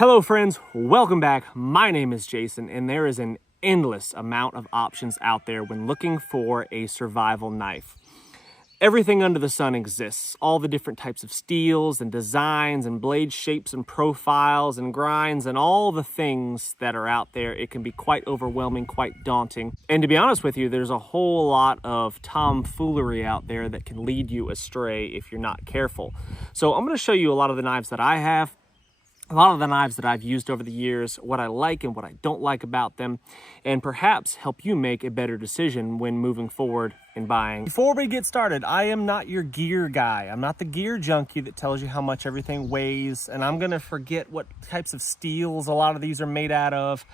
Hello friends, welcome back. My name is Jason, and there is an endless amount of options out there when looking for a survival knife. Everything under the sun exists. All the different types of steels and designs and blade shapes and profiles and grinds and all the things that are out there. It can be quite overwhelming, quite daunting. And to be honest with you, there's a whole lot of tomfoolery out there that can lead you astray if you're not careful. So I'm going to show you a lot of the knives that I have, a lot of the knives that I've used over the years, what I like and what I don't like about them, and perhaps help you make a better decision when moving forward in buying. Before we get started, I am not your gear guy. I'm not the gear junkie that tells you how much everything weighs, and I'm gonna forget what types of steels a lot of these are made out of.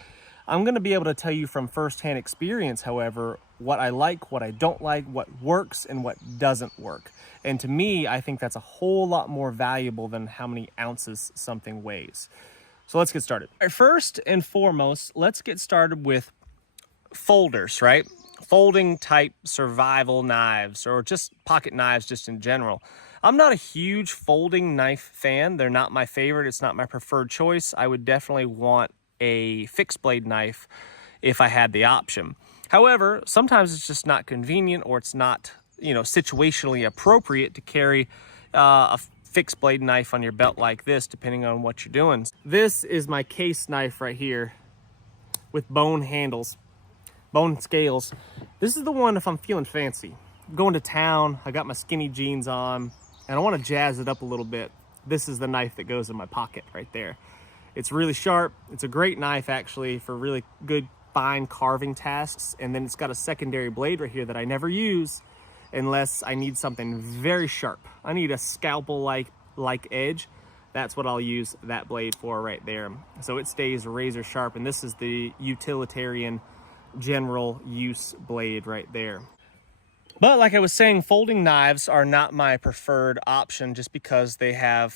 I'm gonna be able to tell you from firsthand experience, however, what I like, what I don't like, what works and what doesn't work. And to me, I think that's a whole lot more valuable than how many ounces something weighs. So let's get started. All right, first and foremost, let's get started with folders, right? Folding type survival knives or just pocket knives just in general. I'm not a huge folding knife fan. They're not my favorite. It's not my preferred choice. I would definitely want a fixed blade knife if I had the option. However, sometimes it's just not convenient, or it's not, situationally appropriate to carry a fixed blade knife on your belt like this, depending on what you're doing. This is my case knife right here with bone handles, bone scales. This is the one if I'm feeling fancy. I'm going to town, I got my skinny jeans on, and I want to jazz it up a little bit. This is the knife that goes in my pocket right there. It's really sharp. It's a great knife actually for really good fine carving tasks. And then it's got a secondary blade right here that I never use unless I need something very sharp. I need a scalpel like edge. That's what I'll use that blade for right there. So it stays razor sharp, and this is the utilitarian general use blade right there. But like I was saying, folding knives are not my preferred option just because they have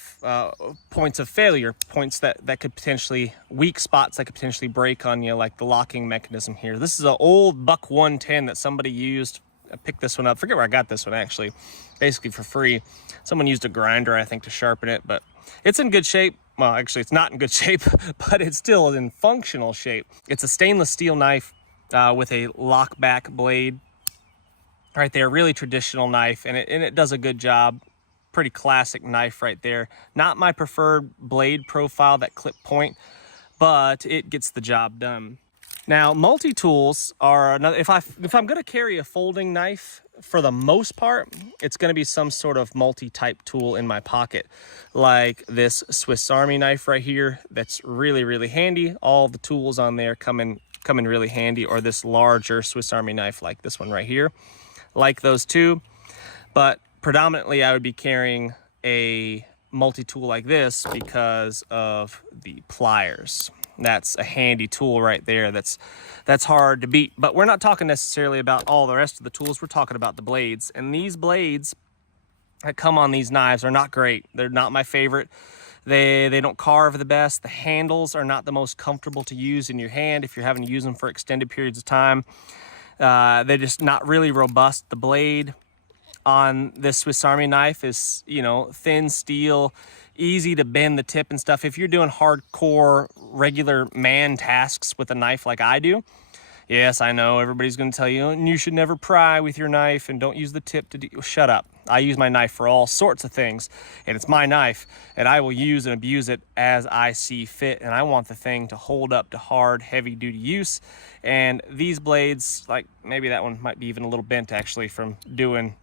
points of failure, points that could potentially, weak spots that could potentially break on you, like the locking mechanism here. This is an old Buck 110 that somebody used. I picked this one up. Forget where I got this one actually, basically for free. Someone used a grinder, I think, to sharpen it, but it's in good shape. Well, actually it's not in good shape, but it's still in functional shape. It's a stainless steel knife with a lock back blade. Right there, really traditional knife, and it does a good job. Pretty classic knife right there. Not my preferred blade profile, that clip point, but it gets the job done. Now, multi-tools are another. If I'm going to carry a folding knife, for the most part, it's going to be some sort of multi-type tool in my pocket, like this Swiss Army knife right here. That's really, really handy. All the tools on there come in really handy. Or this larger Swiss Army knife, like this one right here. Like those two, but predominantly I would be carrying a multi-tool like this because of the pliers. That's a handy tool right there. That's hard to beat. But we're not talking necessarily about all the rest of the tools. We're talking about the blades, and these blades that come on these knives are not great. They're not my favorite. They don't carve the best. The handles are not the most comfortable to use in your hand if you're having to use them for extended periods of time. They're just not really robust. The blade on this Swiss Army knife is, thin steel, easy to bend the tip and stuff. If you're doing hardcore, regular man tasks with a knife like I do, yes, I know everybody's going to tell you, you should never pry with your knife and don't use the tip to do. Shut up. I use my knife for all sorts of things, and it's my knife, and I will use and abuse it as I see fit, and I want the thing to hold up to hard, heavy-duty use. And these blades, like maybe that one might be even a little bent actually from doing,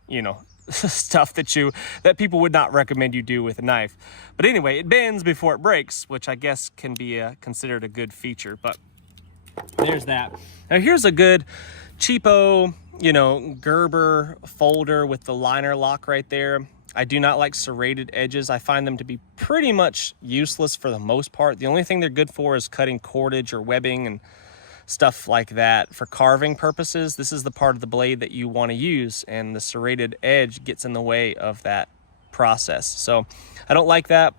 stuff that people would not recommend you do with a knife. But anyway, it bends before it breaks, which I guess can be considered a good feature. But there's that. Now here's a good cheapo, Gerber folder with the liner lock right there. I do not like serrated edges. I find them to be pretty much useless for the most part. The only thing they're good for is cutting cordage or webbing and stuff like that. For carving purposes, this is the part of the blade that you want to use, and the serrated edge gets in the way of that process. So I don't like that.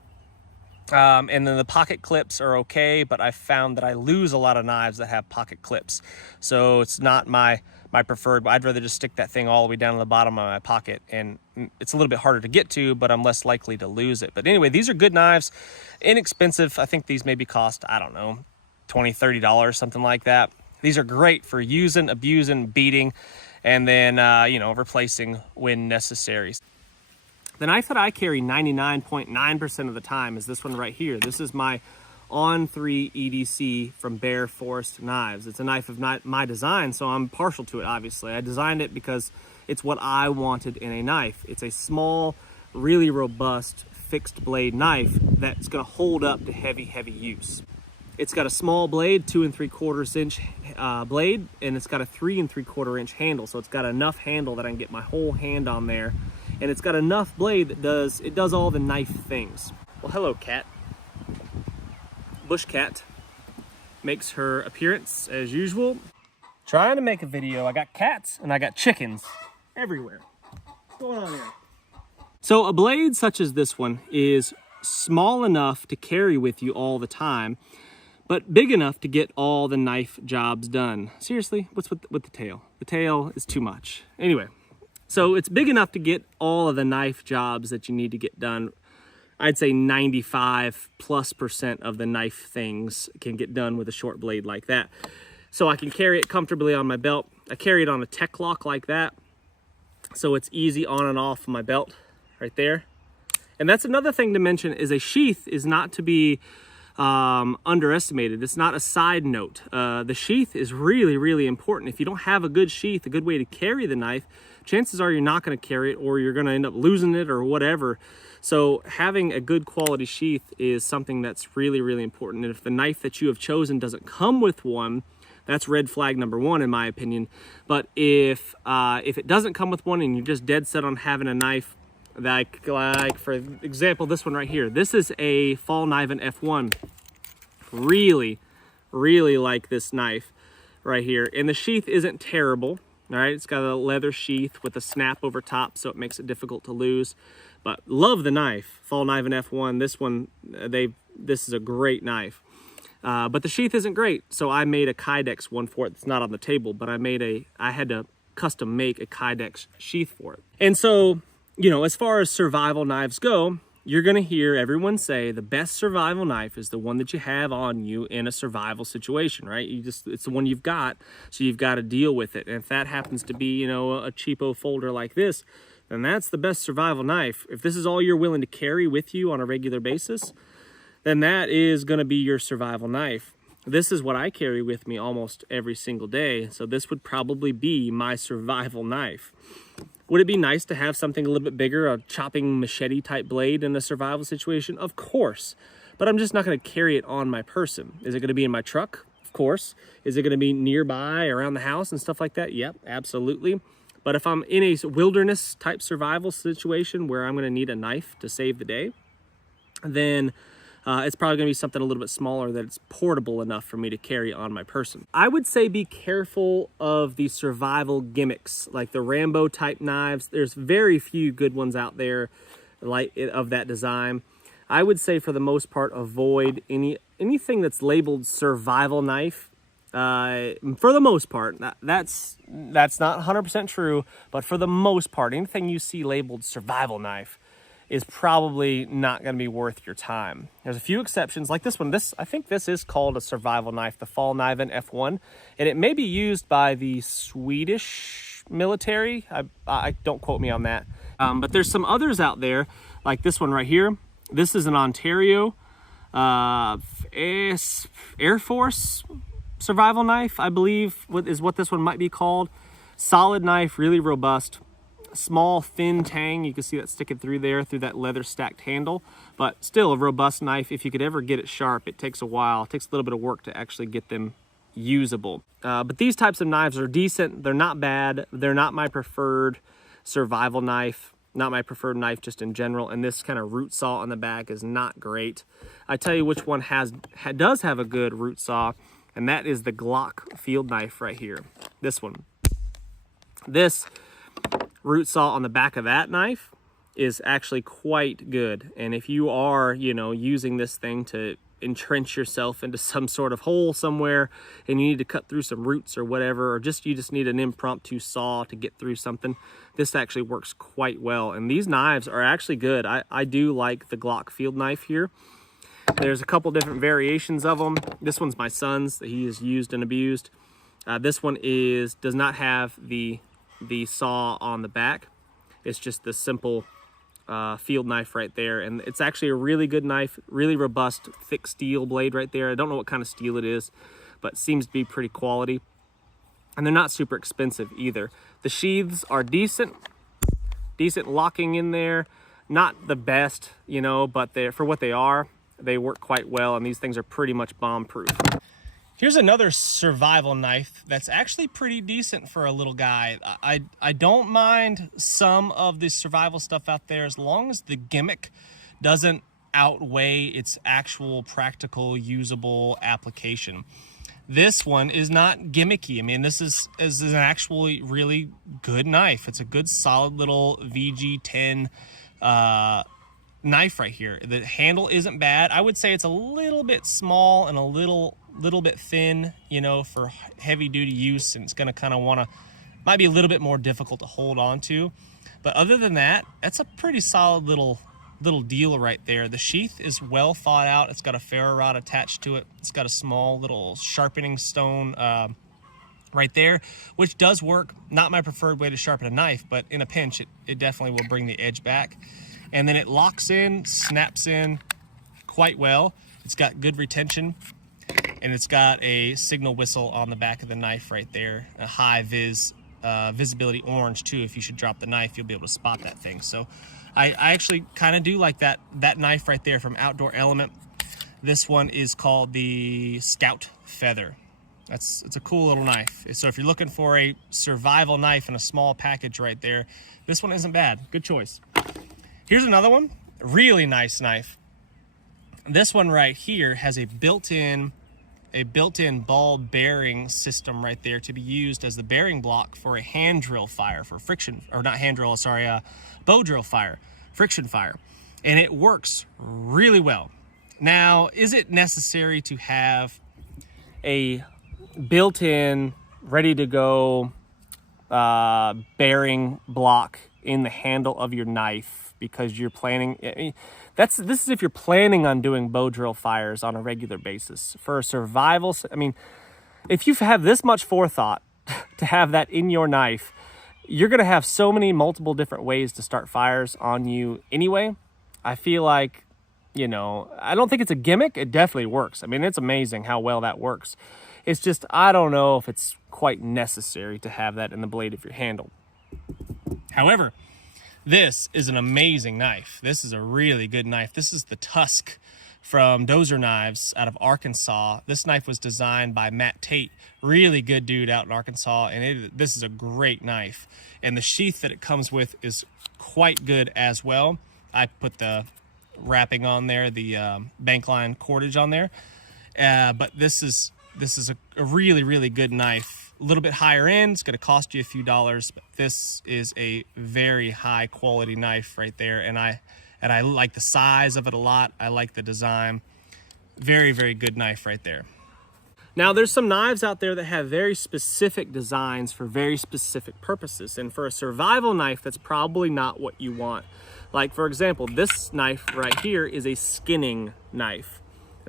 And then the pocket clips are okay, but I found that I lose a lot of knives that have pocket clips. So it's not my preferred. I'd rather just stick that thing all the way down to the bottom of my pocket, and it's a little bit harder to get to, but I'm less likely to lose it. But anyway, these are good knives, inexpensive. I think these maybe cost, I don't know, $20, $30, something like that. These are great for using, abusing, beating, and then, you know, replacing when necessary. The knife that I carry 99.9% of the time is this one right here. This is my On 3 EDC from Bear Forest Knives. It's a knife of my design, so I'm partial to it, obviously. I designed it because it's what I wanted in a knife. It's a small, really robust, fixed blade knife that's gonna hold up to heavy, heavy use. It's got a small blade, 2 3/4 inch blade, and it's got a 3 3/4 inch handle. So it's got enough handle that I can get my whole hand on there. And it's got enough blade that does all the knife things. Well, hello, cat. Bush cat makes her appearance as usual. Trying to make a video. I got cats and I got chickens everywhere. What's going on here? So a blade such as this one is small enough to carry with you all the time, but big enough to get all the knife jobs done. Seriously, what's with the tail? The tail is too much. Anyway. So it's big enough to get all of the knife jobs that you need to get done. I'd say 95+% of the knife things can get done with a short blade like that. So I can carry it comfortably on my belt. I carry it on a tech lock like that. So it's easy on and off my belt right there. And that's another thing to mention, is a sheath is not to be underestimated. It's not a side note. The sheath is really, really important. If you don't have a good sheath, a good way to carry the knife, chances are you're not going to carry it, or you're going to end up losing it or whatever. So having a good quality sheath is something that's really, really important. And if the knife that you have chosen doesn't come with one, that's red flag number one, in my opinion. But if it doesn't come with one and you're just dead set on having a knife, like for example, this one right here. This is a Fall Kniven F1. Really, really like this knife right here. And the sheath isn't terrible. All right, it's got a leather sheath with a snap over top, so it makes it difficult to lose. But love the knife, Fall Kniven F1. This one, this is a great knife. But the sheath isn't great, so I made a Kydex one for it. It's not on the table, but I had to custom make a Kydex sheath for it. And so, you know, as far as survival knives go, you're gonna hear everyone say the best survival knife is the one that you have on you in a survival situation, right? It's the one you've got, so you've got to deal with it. And if that happens to be, you know, a cheapo folder like this, then that's the best survival knife. If this is all you're willing to carry with you on a regular basis, then that is gonna be your survival knife. This is what I carry with me almost every single day, so this would probably be my survival knife. Would it be nice to have something a little bit bigger, a chopping machete type blade in a survival situation? Of course, but I'm just not gonna carry it on my person. Is it gonna be in my truck? Of course. Is it gonna be nearby around the house and stuff like that? Yep, absolutely. But if I'm in a wilderness type survival situation where I'm gonna need a knife to save the day, then it's probably gonna be something a little bit smaller that it's portable enough for me to carry on my person. I would say be careful of the survival gimmicks, like the Rambo type knives. There's very few good ones out there like of that design. I would say for the most part, avoid anything that's labeled survival knife. For the most part, that's not 100% true, but for the most part, anything you see labeled survival knife is probably not going to be worth your time. There's a few exceptions, like this one. I think this is called a survival knife, the Fall Kniven F1, and it may be used by the Swedish military. I don't quote me on that. But there's some others out there, like this one right here. This is an Ontario Air Force survival knife, I believe is what this one might be called. Solid knife, really robust. Small, thin tang. You can see that sticking through there, through that leather stacked handle, but still a robust knife. If you could ever get it sharp, it takes a while. It takes a little bit of work to actually get them usable. But these types of knives are decent. They're not bad. They're not my preferred survival knife, not my preferred knife just in general. And this kind of root saw on the back is not great. I tell you which one does have a good root saw, and that is the Glock field knife right here. This one. This root saw on the back of that knife is actually quite good. And if you are, you know, using this thing to entrench yourself into some sort of hole somewhere and you need to cut through some roots or whatever, or you just need an impromptu saw to get through something, this actually works quite well. And these knives are actually good. I do like the Glock field knife here. There's a couple different variations of them. This one's my son's that he has used and abused. This one does not have the saw on the back. It's just the simple field knife right there, and it's actually a really good knife, really robust, thick steel blade right there. I don't know what kind of steel it is, but it seems to be pretty quality, and they're not super expensive either. The sheaths are decent locking in there, not the best, you know, but for what they are, they work quite well, and these things are pretty much bomb proof. Here's another survival knife that's actually pretty decent for a little guy. I don't mind some of the survival stuff out there as long as the gimmick doesn't outweigh its actual practical, usable application. This one is not gimmicky. I mean, this is an actually really good knife. It's a good solid little VG10 knife right here. The handle isn't bad. I would say it's a little bit small and a little bit thin, you know, for heavy duty use, and it's going to kind of might be a little bit more difficult to hold on to. But other than that, that's a pretty solid little deal right there. The sheath is well thought out. It's got a ferro rod attached to it. It's got a small little sharpening stone right there, which does work. Not my preferred way to sharpen a knife, but in a pinch, it definitely will bring the edge back. And then it locks in, snaps in quite well. It's got good retention, and it's got a signal whistle on the back of the knife right there. A high visibility orange too. If you should drop the knife, you'll be able to spot that thing. So I actually kind of do like that knife right there from Outdoor Element. This one is called the Scout Feather. It's a cool little knife. So if you're looking for a survival knife in a small package right there, this one isn't bad. Good choice. Here's another one, really nice knife. This one right here has a built-in ball bearing system right there to be used as the bearing block for a hand drill fire, for friction, or not hand drill, sorry, bow drill fire, friction fire. And it works really well. Now, is it necessary to have a built-in, ready-to-go bearing block in the handle of your knife because you're planning? This is if you're planning on doing bow drill fires on a regular basis. For a survival, I mean, if you have this much forethought to have that in your knife, you're going to have so many multiple different ways to start fires on you anyway. I feel like, you know, I don't think it's a gimmick. It definitely works. I mean, it's amazing how well that works. It's just, I don't know if it's quite necessary to have that in the blade of your handle. However, this is an amazing knife. This is a really good knife. This is the Tusk from Dozer Knives out of Arkansas. This knife was designed by Matt Tate, really good dude out in Arkansas, and this is a great knife. And the sheath that it comes with is quite good as well. I put the wrapping on there, the Bankline cordage on there. But this is a really, really good knife. A little bit higher end, it's going to cost you a few dollars, but this is a very high quality knife right there, and I like the size of it a lot. I like the design. Very, very good knife right there. Now, there's some knives out there that have very specific designs for very specific purposes, and for a survival knife, that's probably not what you want. Like, for example, this knife right here is a skinning knife.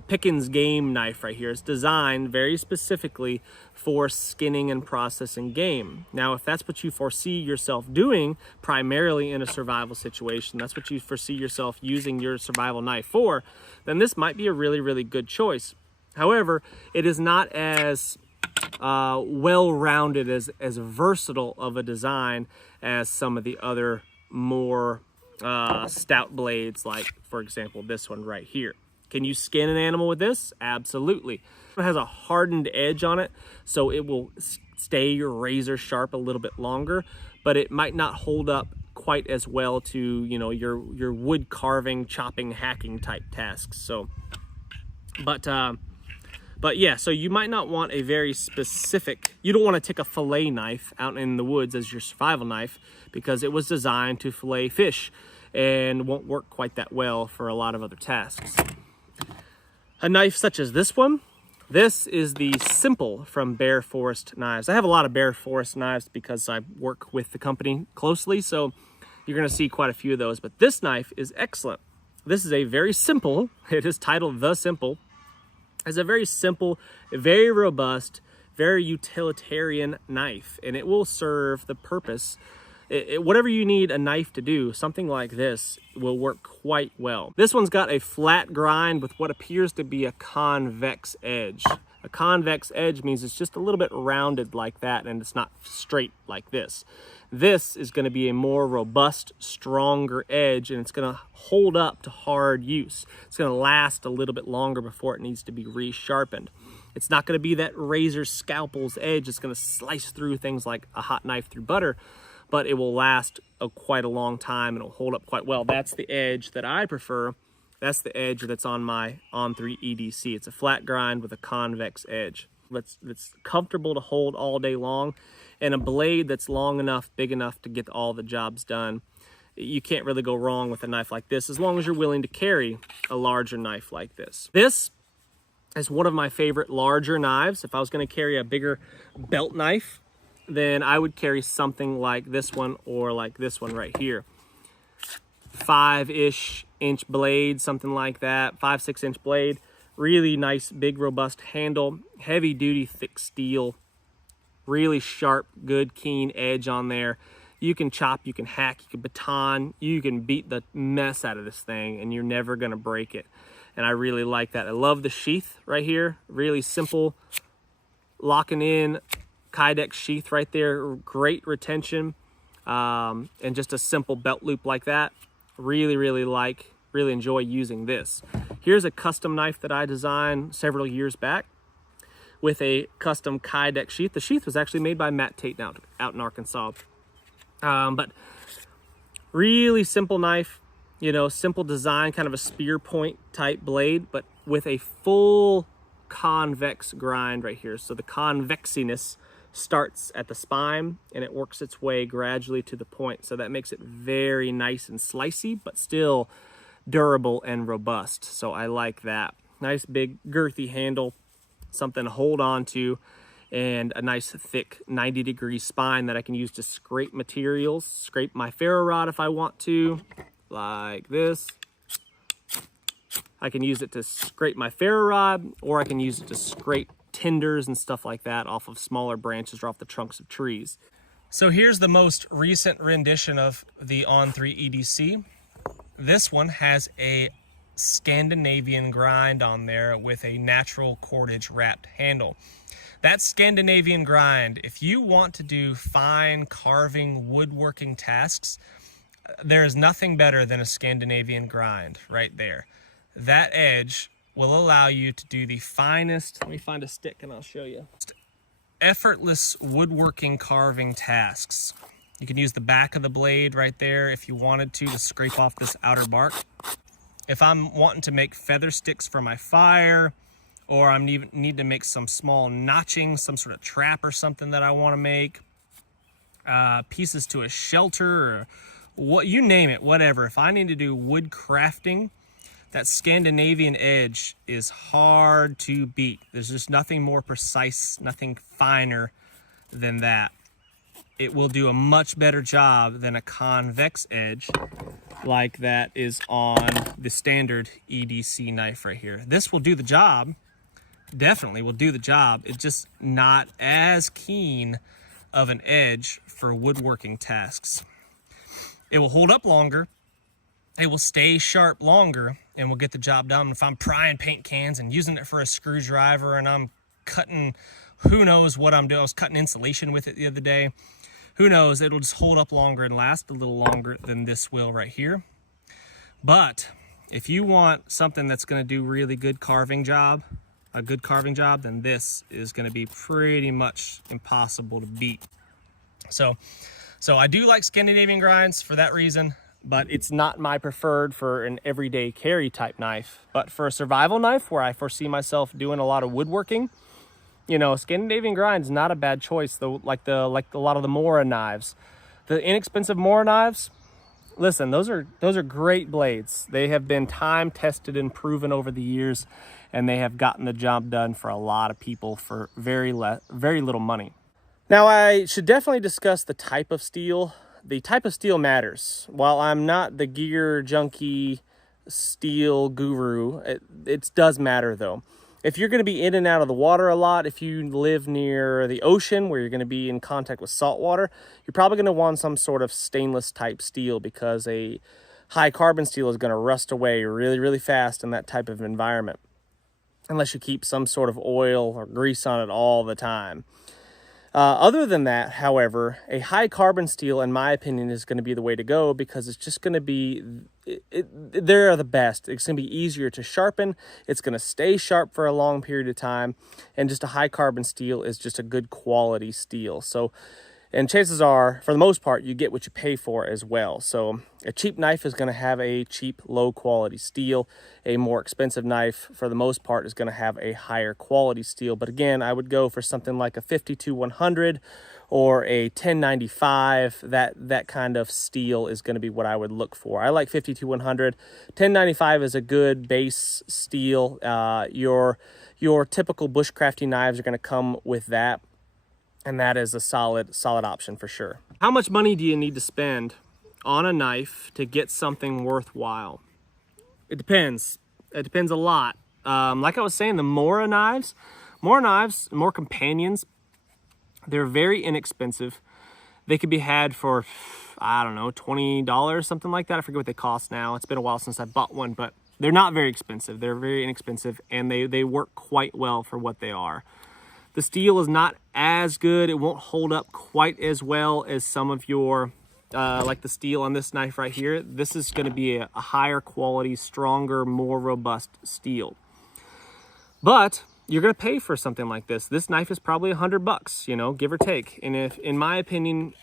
Pickens game knife right here is designed very specifically for skinning and processing game. Now, if that's what you foresee yourself doing primarily in a survival situation, that's what you foresee yourself using your survival knife for, then this might be a really, really good choice. However, it is not as well-rounded, as versatile of a design as some of the other more stout blades, like, for example, this one right here. Can you skin an animal with this? Absolutely. It has a hardened edge on it, so it will stay razor sharp a little bit longer, but it might not hold up quite as well to, you know, your wood carving, chopping, hacking type tasks. So, but yeah, so you might not want a very specific, you don't want to take a fillet knife out in the woods as your survival knife because it was designed to fillet fish. and won't work quite that well for a lot of other tasks. A knife such as this one, this is the Simple from Bear Forest Knives. I have a lot of Bear Forest knives because I work with the company closely, so you're gonna see quite a few of those, but this knife is excellent. This is a very simple, it is titled The Simple. It's a very simple, very robust, very utilitarian knife, and it will serve the purpose. Whatever you need a knife to do, something like this will work quite well. This one's got a flat grind with what appears to be a convex edge. A convex edge means it's just a little bit rounded like that, and it's not straight like this. This is going to be a more robust, stronger edge, and it's going to hold up to hard use. It's going to last a little bit longer before it needs to be resharpened. It's not going to be that razor scalpel's edge. It's going to slice through things like a hot knife through butter, but it will last quite a long time and it'll hold up quite well. That's the edge that I prefer. That's the edge that's on my On3 EDC. It's a flat grind with a convex edge. That's comfortable to hold all day long, and a blade that's long enough, big enough to get all the jobs done. You can't really go wrong with a knife like this as long as you're willing to carry a larger knife like this. This is one of my favorite larger knives. If I was going to carry a bigger belt knife, then I would carry something like this one or like this one right here. 5-ish inch blade, something like that, 5-6 inch blade. Really nice, big, robust handle, heavy duty, thick steel, really sharp, good, keen edge on there. You can chop, you can hack, you can baton, you can beat the mess out of this thing and you're never gonna break it. And I really like that. I love the sheath right here, really simple, locking in, Kydex sheath right there, great retention, and just a simple belt loop like that. Really enjoy using this. Here's a custom knife that I designed several years back with a custom Kydex sheath. The sheath was actually made by Matt Tate out in Arkansas. But really simple knife, you know, simple design, kind of a spear point type blade, but with a full convex grind right here. So the convexiness starts at the spine and it works its way gradually to the point. So that makes it very nice and slicey, but still durable and robust. So I like that. Nice big girthy handle, something to hold on to, and a nice thick 90-degree spine that I can use to scrape materials, scrape my ferro rod if I want to, like this. I can use it to scrape my ferro rod, or I can use it to scrape tinders and stuff like that off of smaller branches or off the trunks of trees. So here's the most recent rendition of the On3 EDC. This one has a Scandinavian grind on there with a natural cordage wrapped handle. That Scandinavian grind, if you want to do fine carving, woodworking tasks, there is nothing better than a Scandinavian grind right there. That edge will allow you to do the finest, let me find a stick and I'll show you, effortless woodworking carving tasks. You can use the back of the blade right there if you wanted to scrape off this outer bark. If I'm wanting to make feather sticks for my fire, or I need to make some small notching, some sort of trap or something that I want to make, pieces to a shelter, or what, you name it, whatever. If I need to do wood crafting, that Scandinavian edge is hard to beat. There's just nothing more precise, nothing finer than that. It will do a much better job than a convex edge like that is on the standard EDC knife right here. This will do the job, definitely will do the job. It's just not as keen of an edge for woodworking tasks. It will hold up longer, it will stay sharp longer, and will get the job done. If I'm prying paint cans and using it for a screwdriver and I'm cutting, who knows what I'm doing. I was cutting insulation with it the other day. Who knows, it'll just hold up longer and last a little longer than this will right here. But if you want something that's gonna do really good carving job, a good carving job, then this is gonna be pretty much impossible to beat. So I do like Scandinavian grinds for that reason, but it's not my preferred for an everyday carry type knife. But for a survival knife where I foresee myself doing a lot of woodworking, you know, Scandinavian grind is not a bad choice, though. Like a lot of the Mora knives, the inexpensive Mora knives, listen, those are great blades. They have been time tested and proven over the years, and they have gotten the job done for a lot of people for very little money. Now, I should definitely discuss the type of steel. The type of steel matters. While I'm not the gear junkie steel guru, it does matter though. If you're going to be in and out of the water a lot, if you live near the ocean where you're going to be in contact with salt water, you're probably going to want some sort of stainless type steel, because a high carbon steel is going to rust away really fast in that type of environment, unless you keep some sort of oil or grease on it all the time. Other than that, however, a high carbon steel, in my opinion, is going to be the way to go, because it's just going to be, they're the best. It's going to be easier to sharpen. It's going to stay sharp for a long period of time. And just a high carbon steel is just a good quality steel. So, and chances are, for the most part, you get what you pay for as well. So a cheap knife is going to have a cheap, low quality steel. A more expensive knife, for the most part, is going to have a higher quality steel. But again, I would go for something like a 52-100 or a 1095. That kind of steel is going to be what I would look for. I like 52-100. 1095 is a good base steel. Your typical bushcrafty knives are going to come with that. And that is a solid option for sure. How much money do you need to spend on a knife to get something worthwhile? It depends. It depends a lot. Like I was saying, the more knives, more companions, they're very inexpensive. They could be had for, I don't know, $20, something like that. I forget what they cost now. It's been a while since I bought one, but they're not very expensive. They're very inexpensive, and they work quite well for what they are. The steel is not as good. It won't hold up quite as well as some of your, like the steel on this knife right here. This is going to be a higher quality, stronger, more robust steel. But you're going to pay for something like this. This knife is probably $100, you know, give or take. And if, in my opinion,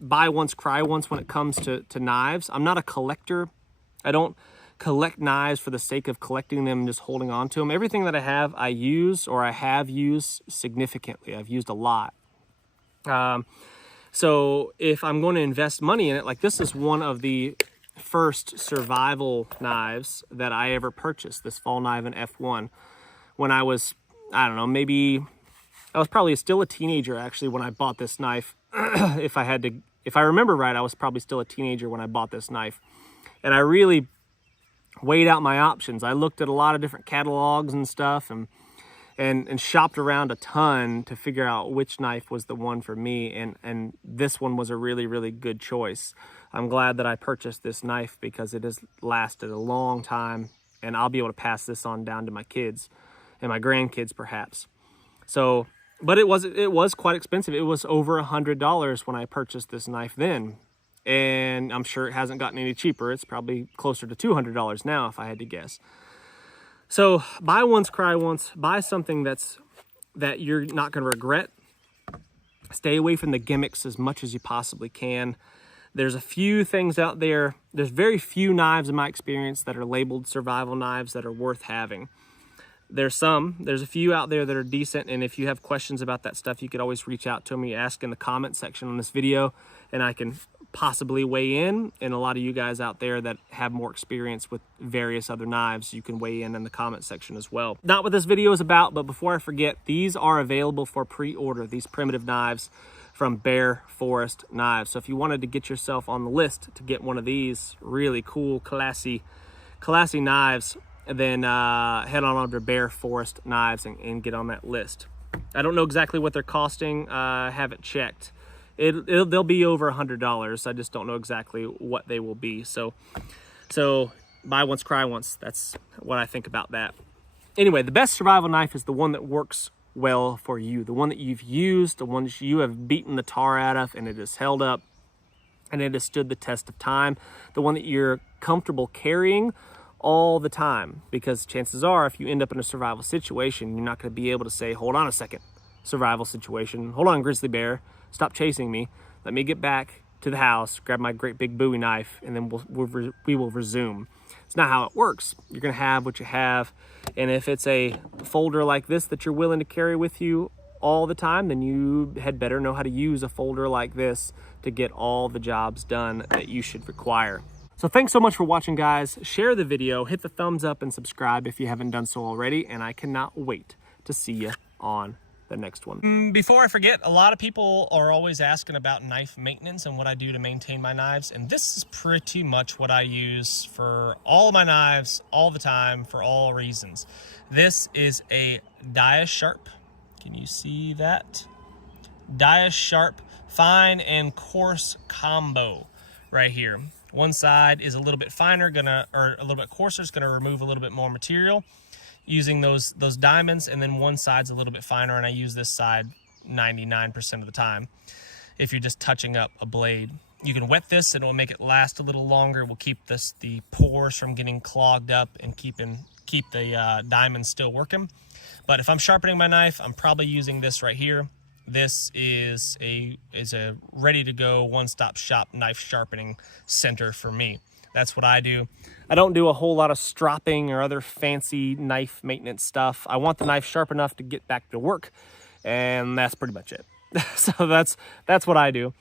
buy once, cry once when it comes to knives. I'm not a collector. I don't collect knives for the sake of collecting them and just holding on to them. Everything that I have, I use, or I have used significantly. I've used a lot. So if I'm going to invest money in it, like this is one of the first survival knives that I ever purchased, this fall knife in F1. When I was, I don't know, maybe, I was probably still a teenager actually when I bought this knife. If I remember right, I was probably still a teenager when I bought this knife. And I really weighed out my options. I looked at a lot of different catalogs and stuff, and shopped around a ton to figure out which knife was the one for me, and this one was a really good choice. I'm glad that I purchased this knife because it has lasted a long time, and I'll be able to pass this on down to my kids and my grandkids perhaps. So, but it was quite expensive. It was over $100 when I purchased this knife then. And I'm sure it hasn't gotten any cheaper. It's probably closer to $200 now if I had to guess. So buy once, cry once. Buy something that you're not going to regret. Stay away from the gimmicks as much as you possibly can. There's a few things out there. There's very few knives in my experience that are labeled survival knives that are worth having. There's a few out there that are decent, and if you have questions about that stuff, you could always reach out to me, ask in the comment section on this video, and I can possibly weigh in. And a lot of you guys out there that have more experience with various other knives, you can weigh in the comment section as well. Not what this video is about, but before I forget, these are available for pre-order, these primitive knives from Bear Forest Knives. So if you wanted to get yourself on the list to get one of these really cool, classy knives, then head on over to Bear Forest Knives and get on that list. I don't know exactly what they're costing. I haven't checked. They'll be over $100. I just don't know exactly what they will be. So buy once, cry once. That's what I think about that. Anyway, the best survival knife is the one that works well for you, the one that you've used, the one that you have beaten the tar out of and it has held up and it has stood the test of time, the one that you're comfortable carrying all the time, because chances are if you end up in a survival situation, you're not going to be able to say, hold on a second, survival situation, hold on, grizzly bear, stop chasing me, let me get back to the house, grab my great big Bowie knife, and then we will resume. It's not how it works. You're going to have what you have, and if it's a folder like this that you're willing to carry with you all the time, then you had better know how to use a folder like this to get all the jobs done that you should require. So thanks so much for watching, guys. Share the video, hit the thumbs up, and subscribe if you haven't done so already. And I cannot wait to see you on the next one. Before I forget, a lot of people are always asking about knife maintenance and what I do to maintain my knives. And this is pretty much what I use for all of my knives, all the time, for all reasons. This is a Dia-Sharp. Can you see that? Dia-Sharp fine and coarse combo right here. One side is a little bit finer, or a little bit coarser, it's gonna remove a little bit more material using those diamonds, and then one side's a little bit finer, and I use this side 99% of the time. If you're just touching up a blade, you can wet this and it will make it last a little longer. It will keep the pores from getting clogged up and keep the diamonds still working. But if I'm sharpening my knife, I'm probably using this right here. This is a ready to go one-stop shop knife sharpening center for me. That's what I do. I don't do a whole lot of stropping or other fancy knife maintenance stuff. I want the knife sharp enough to get back to work, and that's pretty much it. So that's what I do.